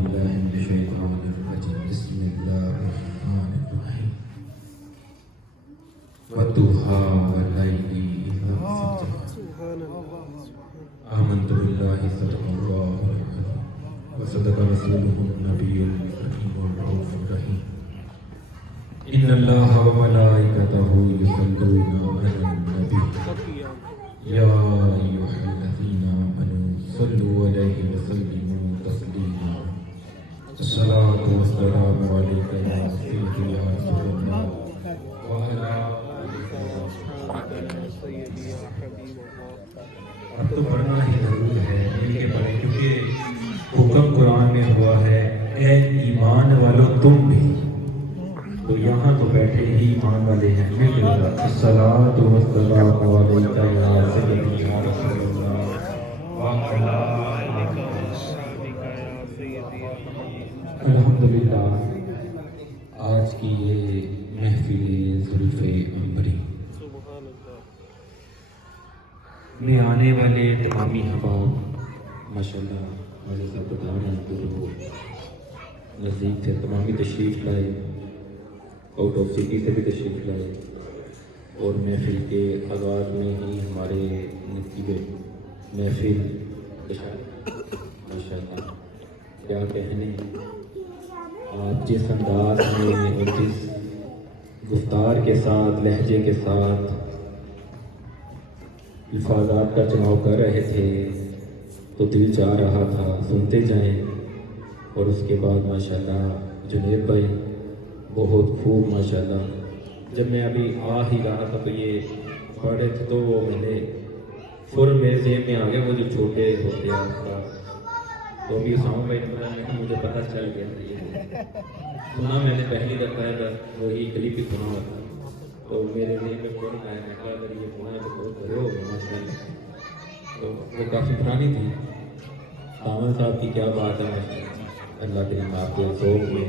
بالله من الشيطان الرجيم بسم الله الرحمن الرحيم والضحى والليل إذا سجى آمنت بالله صدق الله العظيم وصدق رسوله النبي الكريم الرؤوف الرحيم إن الله وملائكته يصلون على النبي يا أيها الذين آمنوا صلوا عليه وسلموا تسليما الصلاة والسلام عليك يا سيدي يا رسول الله وعلى آلك يا سيدي يا حبيب الله. اب تو پڑھنا ہی ضرور ہے مل کے پڑھیں کیونکہ حکم قرآن میں ہوا ہے اے ایمان والو تم بھی، تو یہاں تو بیٹھے ہی ایمان والے ہیں مل کے الصلاۃ والسلام علیک یا سیدی یا رسول اللہ وعلی آلک وصحبک یا سیدی. الحمدللہ آج کی یہ محفل زلف عنبری میں آنے والے تمامی احباب ماشاءاللہ ہمارے ساتھ بتانا نزدیک سے تمامی تشریف لائے، آؤٹ آف سٹی سے بھی تشریف لائے، اور محفل کے آغاز میں ہی ہمارے نتیب محفل ماشاءاللہ کیا کہنے، آپ جس انداز میں اور جس گفتار کے ساتھ لہجے کے ساتھ الفاظات کا چناؤ کر رہے تھے تو دل چاہ رہا تھا سنتے جائیں. اور اس کے بعد ماشاءاللہ جنید بھائی بہت خوب ماشاءاللہ. جب میں ابھی آ ہی رہا تھا تو یہ پڑھ رہے تھے تو وہ میں نے فوراً میرے ذہن میں آ گیا وہ جو چھوٹے ہوتے ہیں آپ کا، تو ابھی ساؤنڈ بھائی مجھے پتہ چل گیا یہ سنا میں نے پہلی دفعہ بس وہی کلپ ہی سنا ہوا تھا، تو میرے ذہن میں فوراً آیا میں کہا اگر یہ سنا ہے تو بہت بڑے ہو گئے ماشاءاللہ. تو وہ کافی پرانی تھی. ساون صاحب کی کیا بات ہے ماشاءاللہ، اللہ کریم آپ کے ذوق میں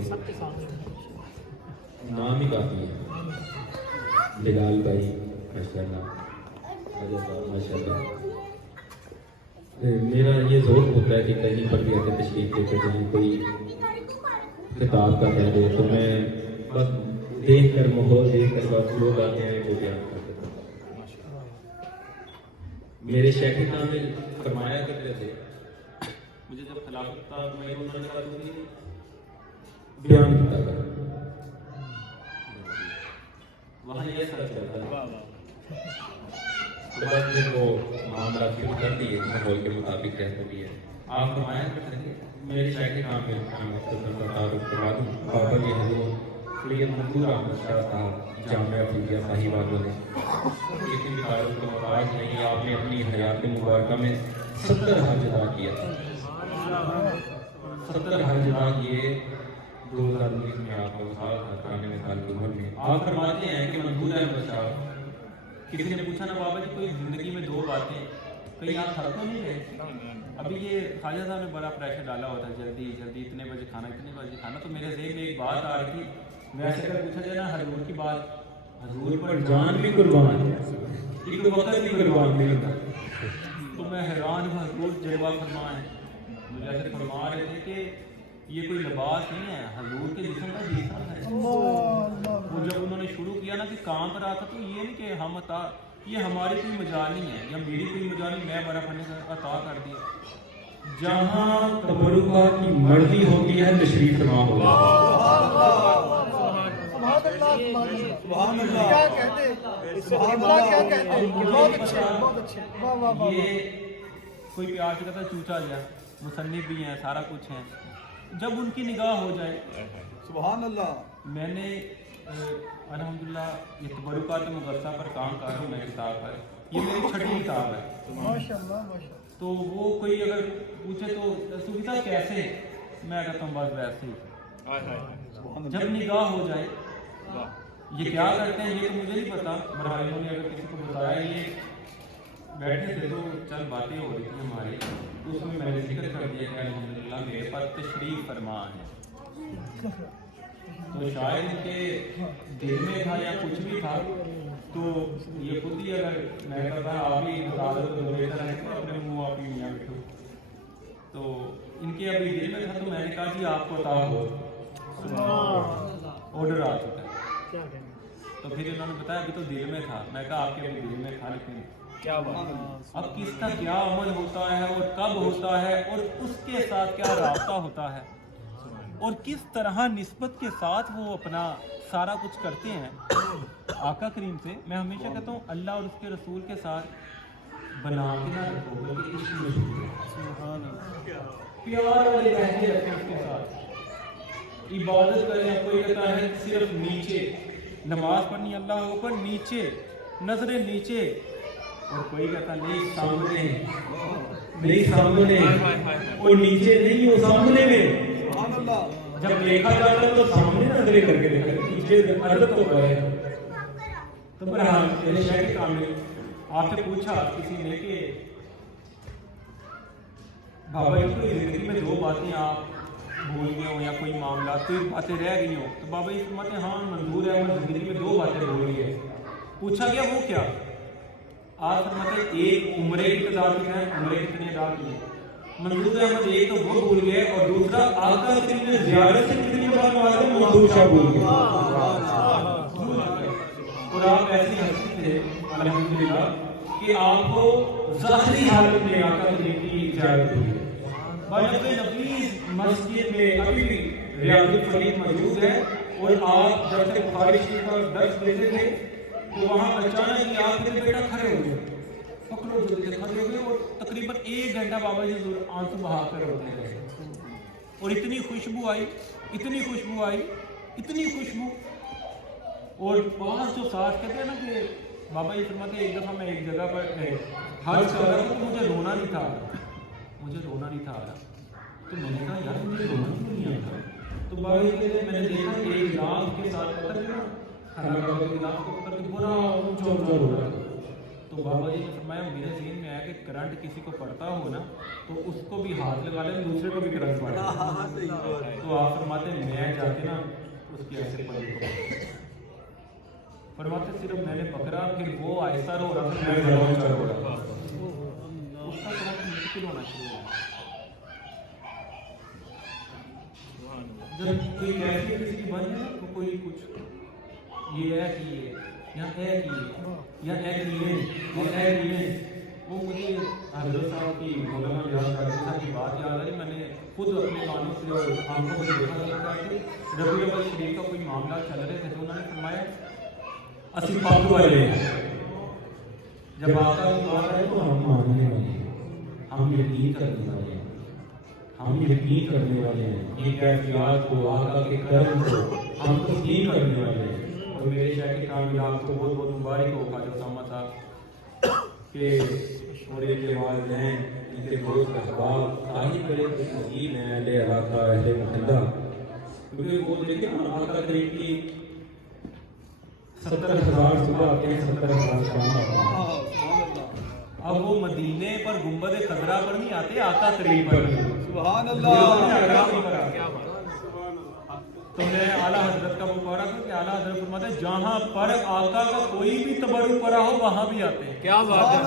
نام ہی کافی ہے. بلال بھائی ماشاءاللہ ماشاءاللہ. میرا یہ ذوق ہوتا ہے کہ کہیں پر بھی آتے تشریف لے کے کہیں کوئی خطاب کا کہہ دے تو میں بس دیکھ کر ماحول دیکھ کر بس لوگ آتے ہیں وہ بیان کرتے ہیں. میرے شیخ کامل فرمایا کرتے تھے مجھے جب خلافت تھا میں انہوں نے کہا تھی بیان کرتا تھا وہاں یہ سب چلتا ہے. تو بس پھر وہ معاملات شروع کر دیے ماحول کے مطابق جیسا بھی ہے. آپ فرمایا کرتے تھے میرے شیخ کامل تعارف کروا دوں بابا جی حضور سید منظور احمد شاہ صاحب جامعہ فیضیہ صاحب والوں نے کسی بھی تعارف کا محتاج نہیں. آپ نے اپنی حیات مبارکہ میں 70 حج ادا کیا، 70 حج ادا کیے. 2019 میں آپ کا وصال تھا 93 سال کی عمر میں. آپ فرماتے ہیں کہ منظور احمد صاحب کسی نے پوچھا نا بابا جی کوئی زندگی میں 2 باتیں کہیں آپ تھک تو نہیں گئے؟ ابھی یہ خواجہ صاحب نے بڑا پریشر ڈالا ہوتا ہے جلدی جلدی اتنے بجے کھانا اتنے بجے کھانا. تو میرے ذہن میں ایک بات آ رہی تھی ویسے اگر پوچھا جائے نا حضور کی بات، حضور پر جان بھی قربان ہے ایک وقت بھی قربان نہیں ہوتا. تو میں حیران ہوں حضور جلوہ فرما ہے مجھے ایسے فرما رہے تھے کہ یہ کوئی لباس نہیں ہے حضور کے جسم کا جیسا ہے. وہ جب انہوں نے شروع کیا نا کہ کام پر آتا تو یہ نہیں کہ ہم عطا یہ ہماری کوئی مجال نہیں ہے یا میری کوئی مجال نہیں میں بڑا فن عطا کر دیا. جہاں تبرکات کی مرضی ہوتی ہے تشریف فرما ہوگا. یہ کوئی پیار سے کہتا چوچا جائے مصنف بھی ہیں سارا کچھ ہیں جب ان کی نگاہ ہو جائے سبحان اللہ. میں نے الحمدللہ یہ تبرکات مغرسہ پر کام کر رہا ہوں میں کتاب پر، یہ میری 6ٹھی کتاب ہے ماشاءاللہ. تو وہ کوئی اگر پوچھے تو سویتا کیسے میں کہتا ہوں بس ویسے ہی جب نگاہ ہو جائے. یہ کیا کرتے ہیں یہ تو مجھے نہیں پتا، برائیوں نے اگر کسی کو بتایا یہ بیٹھے تھے تو چند باتیں ہو رہی تھیں ہماری اس میں میں نے ذکر کر دیا کہ الحمدللہ میرے پاس تشریف فرما ہے. تو شاید ان کے دل میں تھا یا کچھ بھی تھا تو یہ خود ہی اگر میں کہتا آپ ہی بتا دو تو بہتر ہے کہ اپنے منہ آپ ہی میاں بیٹھو. تو ان چونکہ ابھی دل میں تھا تو میں نے کہا جی آپ کو عطا ہو، آرڈر آ چکا ہے۔ تو پھر انہوں نے بتایا ابھی تو دل میں تھا، میں کہا آپ کے ابھی دل میں تھا لیکن کیا بات، اب کس کا کیا عمل ہوتا ہے اور کب ہوتا ہے اور اس کے ساتھ کیا رابطہ ہوتا ہے اور کس طرح نسبت کے ساتھ وہ اپنا سارا کچھ کرتے ہیں آقا کریم سے، میں ہمیشہ کہتا ہوں اللہ اور اس کے رسول کے ساتھ بنا کے نہ رکھو بلکہ عشق میں رکھو، پیار والے لہجے رکھیں اس کے ساتھ، عبادت کریں۔ کوئی کہتا ہے صرف نیچے نماز پڑھنی اللہ اوپر نیچے نظریں نیچے، اور کوئی کہتا نہیں سامنے نہیں سامنے اور نیچے نہیں وہ سامنے میں، جب دیکھا جاتا ہے تو سامنے نظریں کر کے دیکھا نیچے عدد تو کرے۔ تو بہرحال میرے شہر کے کام میں آپ سے پوچھا کسی نے کہ بابا جی کوئی زندگی میں دو باتیں آپ بھول گئے ہوں یا کوئی معاملات کوئی باتیں رہ گئی ہوں، تو بابا جی فرماتے ہیں ہاں منظور ہے، میں زندگی میں دو باتیں بھول گئی ہے۔ پوچھا گیا وہ کیا؟ آپ فرماتے ہیں ایک عمرے کی قضا کی ہے، عمرے کتنی ادا کی ہے منظور احمد، ایک تو وہ بھول گئے اور دوسرا آقا کی زیارت سے کتنی بار نوازے منظور شاہ بھول گئے۔ اور آپ ایسی ہستی تھے الحمدللہ کہ آپ کو ظاہری حالت میں آقا کریم کی زیارت ہوئی ہے۔ بجب نفیس مسجد میں ابھی بھی ریاض الفرید موجود ہے، اور آپ جب سے بخاری شریف کا درس دیتے تھے تو وہاں اچانک ہی آپ کے بیٹا کھڑے ہو گئے، پکڑو جلدی سے کھڑے ہو گئے، اور تقریباً 1 گھنٹہ بابا جی حضور آنسو بہا کر روتے رہے، اور اتنی خوشبو آئی اتنی خوشبو آئی اتنی خوشبو، اور بعض جو ساتھ کہتے ہیں نا کہ بابا جی فرماتے ہیں ایک دفعہ میں ایک جگہ پر حج کر رہا تھا تو مجھے رونا نہیں تھا، مجھے رونا نہیں تھا آ رہا، تو میں نے کہا یار مجھے رونا کیوں نہیں آتا؟ تو بابا جی کہتے ہیں میں نے دیکھا کہ ایک گلاس کے ساتھ پتہ کیا حرام بابا کے گلاس کو پکڑ کے برا اونچا اونچا رو رہا تھا۔ تو بابا جی نے فرمایا میرے ذہن میں آیا کہ کرنٹ کسی کو پڑتا ہو نا تو اس کو بھی ہاتھ لگا لیں دوسرے کو بھی کرنٹ پڑے، تو آپ فرماتے ہیں میں جا کے نا اس کی ایسے پڑی کو فرماتے صرف میں نے پکڑا پھر وہ آہستہ رو رہا تھا، میں بڑا اونچا رو رہا تھا، اس کا بہت مشکل ہونا شروع ہوا۔ جب کوئی کیفیت کسی کی بن ہے تو کوئی کچھ یہ ہے کہ یہ یا ہے کہ یا ہے کہ یہ وہ مجھے حضرت صاحب کی مولانا ریاض قادری صاحب کی بات یاد آئی، میں نے خود اپنے کانوں سے اور آنکھوں سے دیکھا تھا کہ ربیع الاول شریف کا کوئی معاملہ چل رہے تھے تو انہوں نے فرمایا اسی پاک والے جب آقا کی بات آئے تو ہم ماننے والے ہیں، ہم یقین کرنے والے ہیں، ہم یقین کرنے والے ہیں، یہ کیفیات کو آقا کے کرم کو ہم تسلیم کرنے والے ہیں۔ اور میرے شیخ کامل آپ کو بہت بہت مبارک ہو خواجہ اسامہ صاحب کہ اور ان کے والدین ان کے دوست احباب صاحب بڑے خوش نصیب ہیں اہل علاقہ اہل محلہ، کیونکہ وہ دیکھیں آقا کریم کی 70,000 صبح آتے ہیں 70,000 شام آتے ہیں۔ اب وہ مدینے پر گنبد خضرا پر نہیں آتے، آقا کریم پر سبحان اللہ۔ تو میں اعلیٰ حضرت کا وہ پڑھ رہا تھا کہ اعلیٰ حضرت فرماتے ہیں جہاں پر آقا کا کوئی بھی تبرک پڑا ہو وہاں بھی آتے ہیں، کیا بات ہے،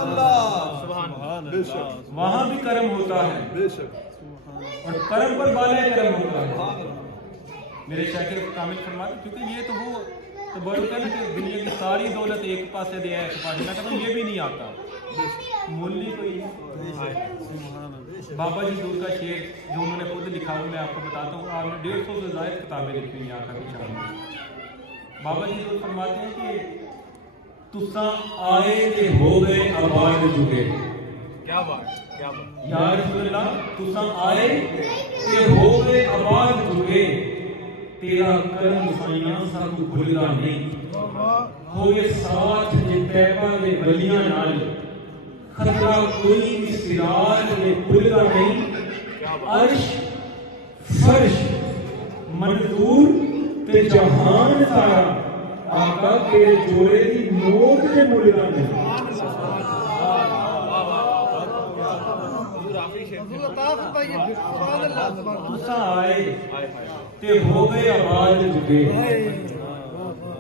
وہاں بھی کرم ہوتا ہے اور کرم پر بالے کرم ہوتا ہے۔ میرے شیخ کامل فرماتے ہیں کیونکہ یہ تو وہ تبرک ہے نا کہ دنیا کی ساری دولت ایک پاسے دیا ہے ایک پاسے، میں کہتا ہوں یہ بھی نہیں آتا، مولی کوئی بابا جی دور کا شعر جو انہوں نے خود لکھا ہوا میں آپ کو بتاتا ہوں، آپ نے 150 سے زائد کتابیں لکھی ہوئی آقا کی شان میں۔ بابا جی دور فرماتے ہیں کہ تساں آئے تے ہو گئے آباد جگے، کیا بات یا رسول اللہ تساں آئے تے ہو گئے آباد جگے، تیرا کرم سائیاں سب بھولدا نہیں، ہوئے ساتھ جے طیبہ دے ولیاں نال، خطرہ کوئی بھی سراج میں بھولدا نہیں، عرش فرش منظور تے جہان سارا آقا کے جوڑے دی نوک تے بھولدا نہیں۔ تساں آئے تے ہو گئے آباد جگے،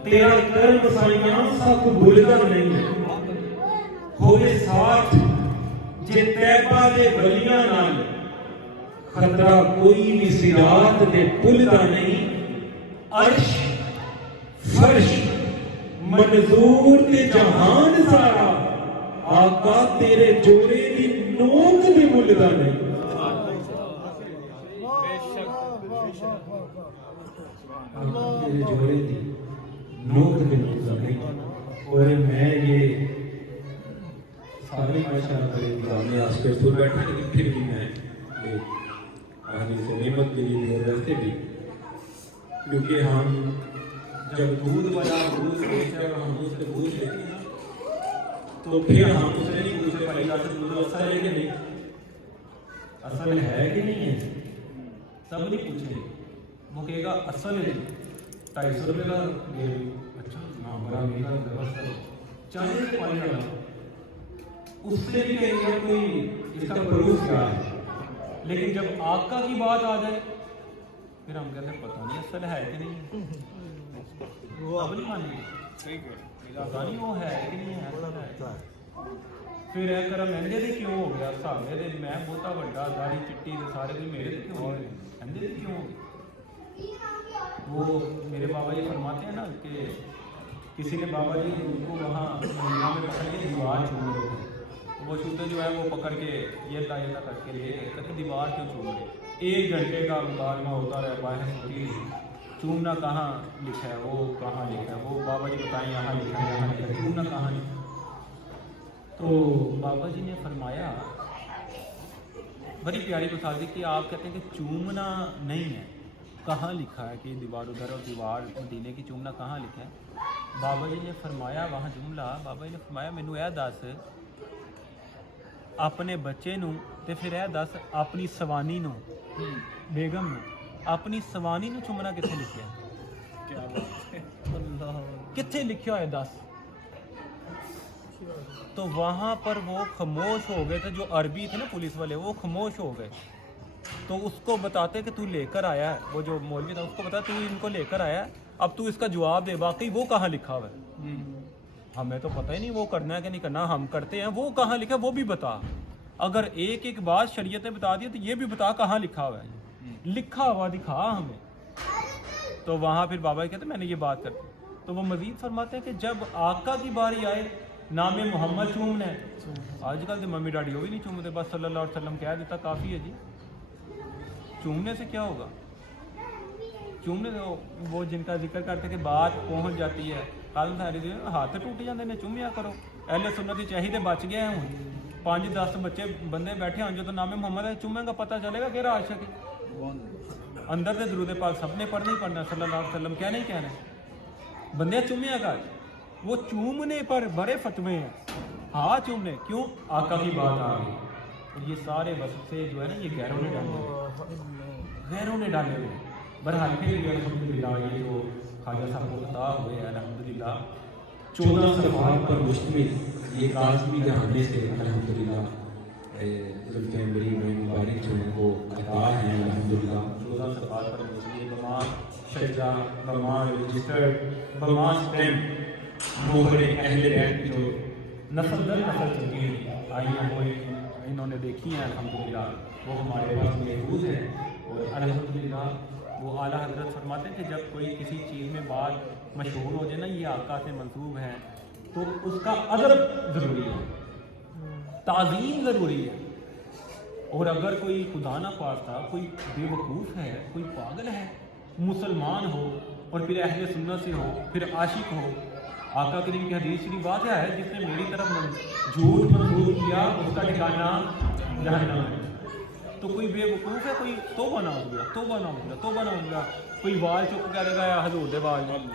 تیرا کرم سائیاں سب بھولدا نہیں، ہوئے ساتھ جے طیبہ دے ولیاں نال، خطرہ کوئی بھی سجاد دے پلدا نہیں، عرش فرش منظور تے جہان سارا، آقا تیرے جوڑے دی نوک بھی ملدا نہیں۔ تیرے جوڑے دی نوک بھی ملدا نہیں۔ اور میں یہ سارے ماشاءاللہ کرے دلانے آسپے پر بیٹھے لیکن پھر بھی میں آنے سے نعمت کے لیے رہتے بھی، کیونکہ ہم جب دودھ والا دودھ بیچتے اور ہم اس سے پوچھ لیتے ہیں تو پھر ہم اس سے نہیں پوچھتے پہلی بات سے دودھ اصل ہے کہ نہیں، اصل ہے کہ نہیں ہے، سب نہیں پوچھیں، وہ کہے گا اصل ہے 250 روپے کا، اچھا ہاں بڑا میرا چاہیے سے پانی ڈالا، اس سے بھی کہیں گے کوئی اس کا پروف کیا ہے۔ لیکن جب آقا کی بات آ جائے پھر ہم کہتے ہیں پتہ نہیں اصل ہے کہ نہیں، اب نہیں مانیں گے، پتہ نہیں وہ ہے کہ نہیں ہے۔ پھر اے کرم اندے دے کیوں ہو گیا، سامنے دے میں بہتا بڑا داڑھی چٹی دے سارے دے میرے دے کیوں ہو گئے، اندے دے کیوں ہو گئے۔ وہ میرے بابا جی فرماتے ہیں نا کہ کسی نے بابا جی ان کو وہاں دنیا میں پکڑ کے دیوار چھوڑ رہے تھے، وہ چھوٹے جو ہے وہ پکڑ کے یہ تایہ کر کے لے گئے کہ دیوار کیوں چھوڑ رہے، 1 گھنٹے کا مکالمہ ہوتا رہا، باہر ہوتی چومنا کہاں لکھا ہے، وہ کہاں لکھا ہے، وہ بابا جی بتائیں یہاں لکھا ہے، یہاں لکھا ہے، چومنا کہاں لکھا ہے۔ تو بابا جی نے فرمایا بڑی پیاری مثال دی کہ آپ کہتے ہیں کہ چومنا نہیں ہے، کہاں لکھا ہے کہ دیوار ادھر اور دیوار مدینے کی چومنا کہاں لکھا ہے۔ بابا جی نے فرمایا وہاں جملہ، بابا جی نے فرمایا مینوں اے دس اپنے بچے نو تے پھر اے دس اپنی سوانی نو بیگم نو اپنی سوانی نو چومنا کتنے لکھیا ہے، کیا بات ہے، کتنے لکھیا ہے دس۔ تو وہاں پر وہ خاموش ہو گئے تھے، جو عربی تھے نا پولیس والے وہ خاموش ہو گئے، تو اس کو بتاتے کہ تو لے کر آیا ہے، وہ جو مولوی تھا اس کو بتا تو ان کو لے کر آیا ہے، اب تو اس کا جواب دے، باقی وہ کہاں لکھا ہوا ہے، ہمیں تو پتہ ہی نہیں وہ کرنا ہے کہ نہیں کرنا، ہم کرتے ہیں، وہ کہاں لکھا ہے وہ بھی بتا، اگر ایک ایک بات شریعت نے بتا دی تو یہ بھی بتا کہاں لکھا ہوا ہے، لکھا ہوا دکھا ہمیں۔ تو وہاں پھر بابا کہتے ہیں میں نے یہ بات کرتی، تو وہ مزید فرماتے ہیں کہ جب آقا کی باری آئے نام محمد چومنا ہے، آج کل تو ممی ڈیڈی وہ بھی نہیں چومتے، بس صلی اللہ علیہ وسلم کہہ دیتا کافی ہے جی، چومنے سے کیا ہوگا، چومنے سے وہ جن کا ذکر کرتے کہ بات پہنچ جاتی ہے، ہاتھ ٹوٹ جاتے ہیں، چومیا کرو، اہل سنت دی چاہیے بچ گئے ہیں، 5-10 بچے بندے بیٹھے ہوں جو تو نام محمد ہے چومیں گا پتہ چلے گا کہ عاشق ہے، اندر سے درود پاک سب نے پڑھنا ہی پڑھنا، صلی اللہ علیہ وسلم کیا نہیں کہنا، بندے چومیا کر، وہ چومنے پر بڑے فتوے ہیں، ہاں چومنے کیوں، آقا کی بات آ گئی، اور یہ سارے وصفے جو ہے نا یہ غیروں نے ڈالے ہوئے، بہرحال پھر بھی الحمدللہ یہ جو خواجہ صاحب کو خطاب ہوئے ہیں الحمدللہ 14 صفحات پر مشتمل یہ کاظمی جہانے سے الحمدللہ ذوالفقار میں مبارک جو ان کو عطا ہیں الحمدللہ 14 صفحات پر مشتمل بمان شجا بمان رجسٹر بمان سٹیمپ مہر اہل بیت جو نسل در نسل چلی آئی ہیں وہ انہوں نے دیکھی ہیں الحمدللہ، وہ ہمارے پاس محفوظ ہے، اور الحمدللہ وہ اعلیٰ حضرت فرماتے ہیں کہ جب کوئی کسی چیز میں بات مشہور ہو جائے نا یہ آقا سے منسوب ہے تو اس کا ادب ضروری ہے، تعظیم ضروری ہے، اور اگر کوئی خدا نہ خواستہ کوئی بے وقوف ہے، کوئی پاگل ہے، مسلمان ہو اور پھر اہل سنت سے ہو، پھر عاشق ہو، آقا کریم کی حدیث شریف واضح ہے جس نے میری طرف جھوٹ منسوب کیا اس کا ٹھکانہ جہنم ہے۔ تو کوئی بے وقوف ہے، کوئی توبہ نہ ہو گیا، توبہ نہ ہو گیا، توبہ نہ ہو گیا، کوئی وال چک کر لے گا حضور دے وال،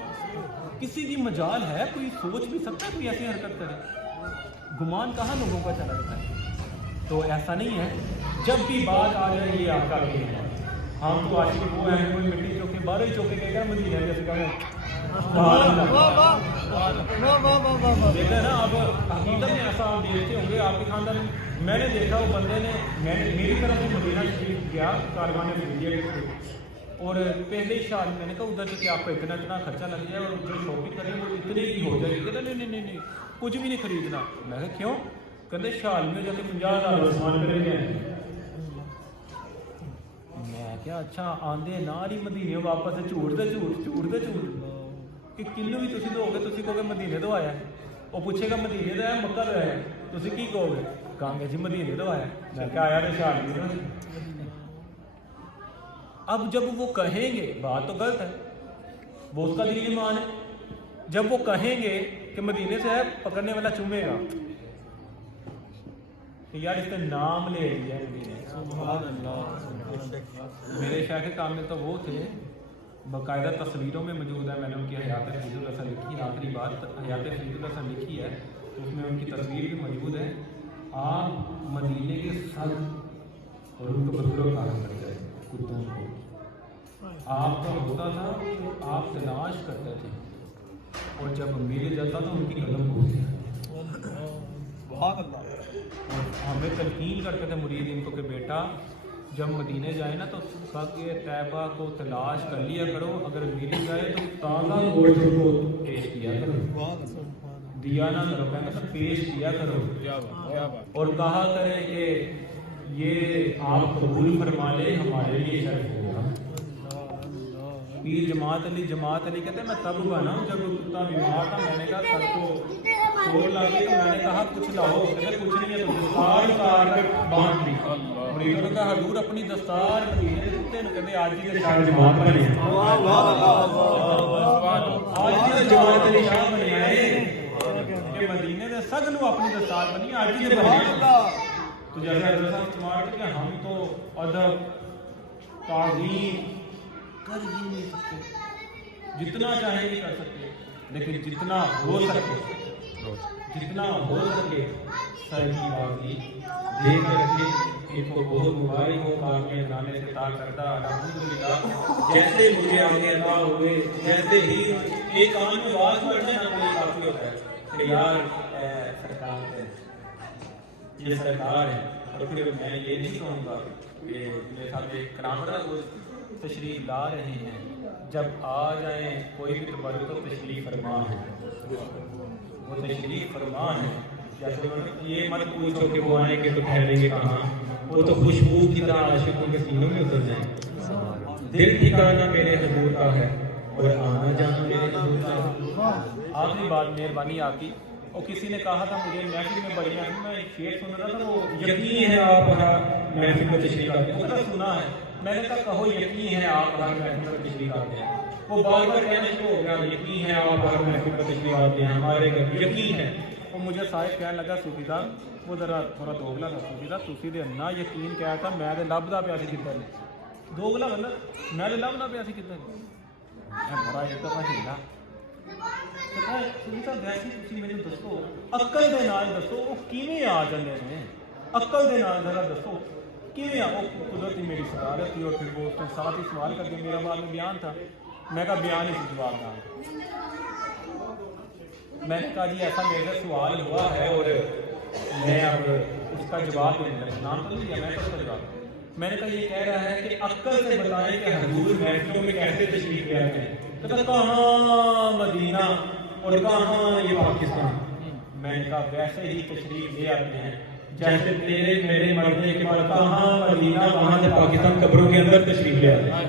کسی کی مجال ہے، کوئی سوچ بھی سکتا ہے کوئی ایسی حرکت کرے، گمان کہاں لوگوں کا چلا جاتا ہے، تو ایسا نہیں ہے، جب بھی بات آ جائے یہ آقا کی ہے، ہم تو عاشق وہ ہیں کوئی مٹی چوکے 12 چوکے کہہ کر مدینہ جیسے کہا دیکھا ہے نا، اب حقیقت میں ایسا آپ دیکھتے ہوں گے آپ کے خاندان میں، میں نے دیکھا وہ بندے نے میری طرف سے مدینہ شریف گیا کاروان نے اور پہلے ہی شال میں نے کہا ادھر سے کہ آپ کو اتنا خرچہ لگ جائے اور جو شاپنگ کریں وہ اتنے کی ہو جائے گی، کہتا نہیں کچھ بھی نہیں خریدنا، میں کہا کیوں، کہتے شال میں جا کے 50,000 سامان کریں گے، کیا اچھا آندے نال ہی مدینے واپس جھوٹ دے جھوٹ کہ کنوں بھی تسی دو گے تسی کہو گے مدینے تو آیا ہے وہ پوچھے گا مدینے تو آیا مکہ تو آیا تسی کی کہو گے کہیں گے جی مدینے تو آیا میں کہا آیا تو شاہ اب جب وہ کہیں گے بات تو غلط ہے وہ اس کا دین ایمان ہے جب وہ کہیں گے کہ مدینے سے ہے پکڑنے والا چومے گا کہ یار اس نے نام لے لیا مدینے میرے شیخ کامل تو وہ تھے باقاعدہ تصویروں میں موجود ہے میں نے ان کی حیات فرید الحسن لکھی آخری بات حیات فرید الحسن لکھی ہے تو اس میں ان کی تصویر بھی موجود ہے آپ مدینے کے سر اور ان کو بدلوں کام کرتے ہیں کتوں کو آپ کا ہوتا تھا آپ تلاش کرتے تھے اور جب مل جاتا تو ان کی قدم کھولتے اور ہمیں تلقین کرتے تھے مرید ان کو کہ بیٹا جب مدینے جائے نا تو خاک طیبہ کو تلاش کر لیا کرو اگر مل جائے تو تازہ گوشت کو پیش کیا کرو دیا نہ کرو کہنا تو پیش کیا کرو اور کہا کرے کہ یہ آپ قبول فرما لے ہمارے لیے شرف ہوگا پیر جماعت علی کہتے ہیں میں تب بنا ہوں جب کتا بیمار تھا میں نے کہا سر کو چور لاگے تو میں نے کہا کچھ لاؤ کہتے کچھ نہیں ہے تو دستار اتار کے باندھ دی مریدوں نے کہا حضور اپنی دستار مدینے دیتے ہیں کہتے آج ہی کے شاہ جماعت بنے آج ہی کے جماعت علی شاہ بنے آئے کہ مدینے نے سگ نو اپنی دستار بنی آج ہی کے بنے تو جیسے حضرت صاحب سمارٹ کہ ہم تو ادب تعظیم کر ہی نہیں سکتے جتنا چاہیں نہیں کر سکتے لیکن جتنا ہو سکے سر کی بازی دے کر کے ان کو بہت مبارک ہو کامیاب نامے سے عطا کردہ الحمدللہ جیسے مجھے آگے عطا ہوئے جیسے ہی ایک کام میں آواز پڑھنے نہ کوئی کافی ہوتا ہے کہ یار سرکار ہے یہ سرکار ہے اور پھر میں یہ نہیں کہوں گا کہ میرے ساتھ ایک کرامت تشریف لا رہے ہیں جب آ جائیں کوئی بھی تبرک تو تشریف فرما ہے وہ تشریف فرما ہے جیسے یہ مت پوچھو کہ وہ آئیں گے تو ٹھہریں گے کہاں وہ تو خوشبو کی طرح عاشقوں کے سینوں میں اتر جائیں دل ٹھکانا میرے حضور کا ہے اور آنا جانا میرے حضور کا ہے آخری بات مہربانی آپ کی اور کسی نے کہا تھا مجھے محفل میں بڑی میں ایک شعر سن رہا تھا وہ یقین ہے آپ محفل میں تشریف آتے ہیں سنا ہے میں نے کہا کہو یقین ہے آپ ہر محفل پر تشریف آتے ہیں وہ بار بار کہنا شروع ہو گیا یقین ہے آپ ہر محفل پر تشریف آتے ہیں ہمارے گھر یقین ہے وہ مجھے صاحب کہنے لگا صوفی صاحب وہ ذرا تھوڑا دوگلا تھا صوفی صاحب تسی دے نا یقین کیا تھا میں دے لبدا پیا سی کدھر دوگلا بندہ میں دے لبدا پیا سی کدھر میں بڑا ایک دفعہ ہلا صوفی صاحب ویسے تسی مینوں دسو عقل دے نال دسو وہ کیویں آ جاندے نے عقل دے نال ذرا دسو کیویں وہ قدرتی میری صدارت تھی اور پھر وہ اس نے ساتھ ہی سوال کر کے میرا بعد میں بیان تھا میں کہا بیان ہی جواب نہ میں نے کہا جی ایسا میرا سوال ہوا ہے اور میں اب اس کا جواب دیں گا نام تو نہیں دیا میں اس کا جواب میں نے کہا یہ کہہ رہا ہے کہ عقل سے بتائیں کہ حضور محفلوں میں کیسے تشریف لے آتے ہیں کہتا کہاں مدینہ اور کہاں یہ پاکستان میں نے کہا ویسے ہی تشریف لے آتے ہیں جیسے تیرے میرے مرنے کے بعد کہاں مدینہ وہاں سے پاکستان قبروں کے اندر تشریف لے آتے ہیں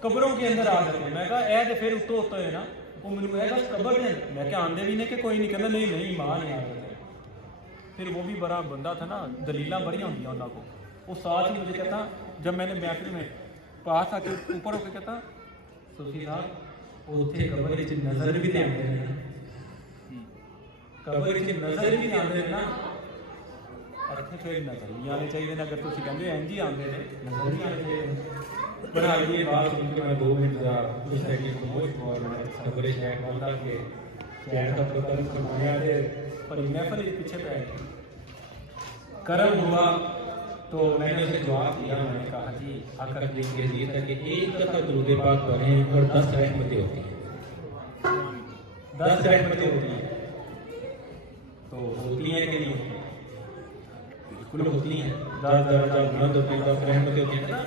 قبروں کے اندر آ جاتے ہیں میں کہا اے پھر اتو ہوتا ہے نا وہ مجھے کہا بس قبر ہے میں کہا آندے بھی نہیں کہ کوئی نہیں کہنا نہیں ایمان ہے پھر وہ بھی بڑا بندہ تھا نا دلیلاں بڑی ہوتی ہیں انہوں کو وہ ساتھ ہی مجھے کہتا جب میں نے محفل میں پاس آ کے اوپر ہو کے کہتا صوفی صاحب اوتھے قبر وچ نظر بھی تے آندے ہیں قبر وچ نظر بھی آندے ہیں نا اتھے پھر نظر نہیں آنے چاہیے اگر تسی کہندے انج ہی آندے نے نظر نہیں آنے چاہیے بڑا یہ بات سن کے میں 2 منٹ کا خوش ہے کہ خاموش اور میں صبر شیخ والدہ کے شیخ کا قدر فرمایا ہے پر محفل کے پیچھے پہ کرم ہوا تو میں نے اسے جواب دیا میں نے کہا جی آقا کریم کی حدیث ہے کہ ایک دفعہ درود پاک پڑھیں اور 10 رحمتیں ہوتی ہیں 10 رحمتیں ہوتی ہیں تو ہوتی ہیں کہ نہیں ہوتی ہیں بالکل ہوتی ہیں 10 درجات بلند ہوتی ہیں 10 رحمتیں ہوتی ہیں نا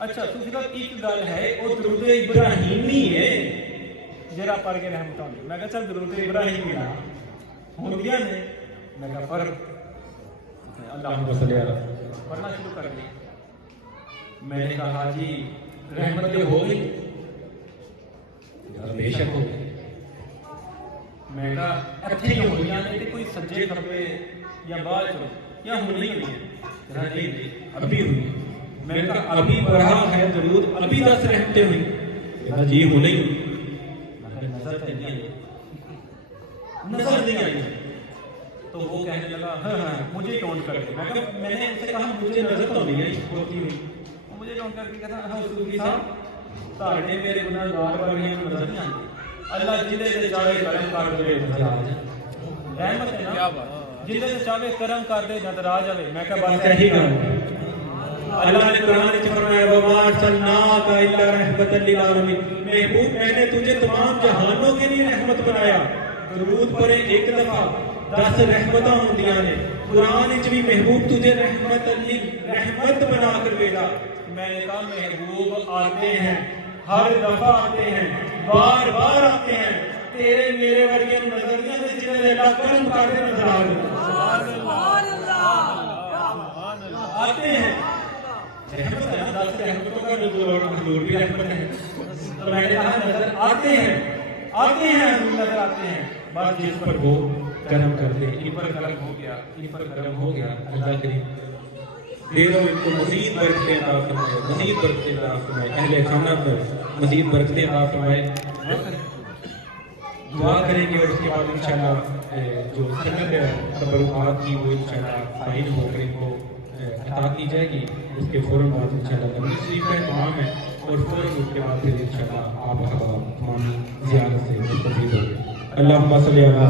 اچھا تو ایک گل ہے وہ درود ابراہیمی ہے جڑا پڑھ کے رحمت ہوندی میں کہا چل درود ابراہیمی نا ہوندیاں نے میں کہا فرق اللہم صلی علی پڑھنا شروع کر دیا میں نے کہا جی رحمتیں ہو گئی؟ بے شک ہو گئی۔ میں کہا اچھے ہی ہوئی نہیں کوئی سجے کھپے یا بعد یا ہونی ہوئی ہے؟ نہیں ابھی ہوئی۔ میں نے کہا ابھی بڑھا ہے درود ابھی 10 رحمتیں ہوئی؟ جی ہو نہیں ہوئی۔ نظر نہیں آئی، نظر نہیں آئی۔ تو وہ کہنے لگا ہاں ہاں مجھے کاؤنٹ کر کے۔ میں نے ان سے کہا مجھے نظر تو نہیں آئی ہوتی ہوئی، مجھے کاؤنٹ کر کے کہتا ہاں صوفی صاحب تاڑے میرے گناہگار والیاں نظر نہیں آتی، اللہ جلے سے چاہے کرم کر دے نظر آ جائے۔ رحمت ہے نا، جلے سے چاہے کرم کر دے نظر آ جائے۔ میں کہا بات صحیح کروں۔ اللہ نے قرآن میں فرمایا وَمَا أَرْسَلْنَاكَ إِلَّا رَحْمَةً لِّلْعَالَمِينَ، محبوب میں نے تجھے تمام جہانوں کے لیے رحمت بنایا۔ درود پڑھے ایک دفعہ 10 رحمتاں ہوندیاں نے۔ قرآن وچ بھی محبوب تجھے رحمت بنا کر بھیجا۔ میں نے کہا محبوب آتے ہیں، ہر دفعہ آتے ہیں، بار بار آتے ہیں، تیرے میرے ورگے نظریاں سے جنہیں اللہ کرم کرتے نظر آ رہے آتے ہیں۔ رحمت ہے نا، 10 رحمتوں کا حضور بھی رحمت ہے۔ تو میں نے کہا نظر آتے ہیں حضور نظر آتے ہیں، بس جس پر وہ کرم کرتے ہیں۔ ان پر کرم ہو گیا، ان پر کرم ہو گیا۔ اللہ کریم دیروں ان کو مزید برکتیں عطا فرمائے، مزید برکتیں عطا فرمائے، اہل خانہ پر مزید برکتیں عطا فرمائے۔ دعا کریں گے اور اس کے بعد انشاءاللہ جو سنت تبرکات کی وہ انشاءاللہ فائل ہو کر ان کو عطا کی جائے گی۔ اس کے فوراً بعد انشاءاللہ نبی شریف کا اہتمام ہے اور فوراً اس کے بعد پھر انشاءاللہ آپ تمام زیارت سے مستفید ہوں گے۔ اللہم صلی علی